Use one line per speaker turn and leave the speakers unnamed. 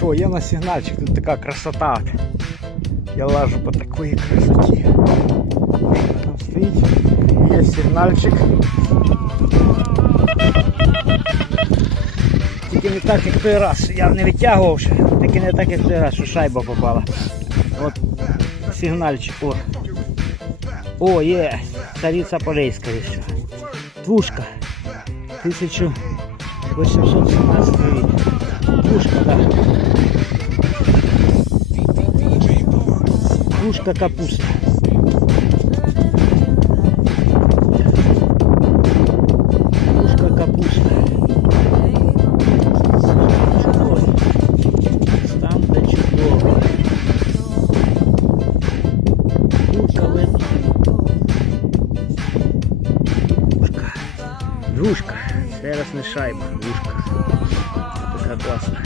що, є на сигнальчик, тут така красота. Я лажу по такій красоті. Там стоїть. Є сигнальчик. Тільки не так, як той раз. Я не витягував ще. Тільки не так, як той раз, що шайба попала. От сигнальчик. О, о є. Цариця Полейська ще. Двушка. 1817 рік. Так. Да. Двушка капуста. Двушка капуста. Чудовий. Стан та чудовий. Двушка видно. Двушка. Зараз не шайба, вушка. Така класна.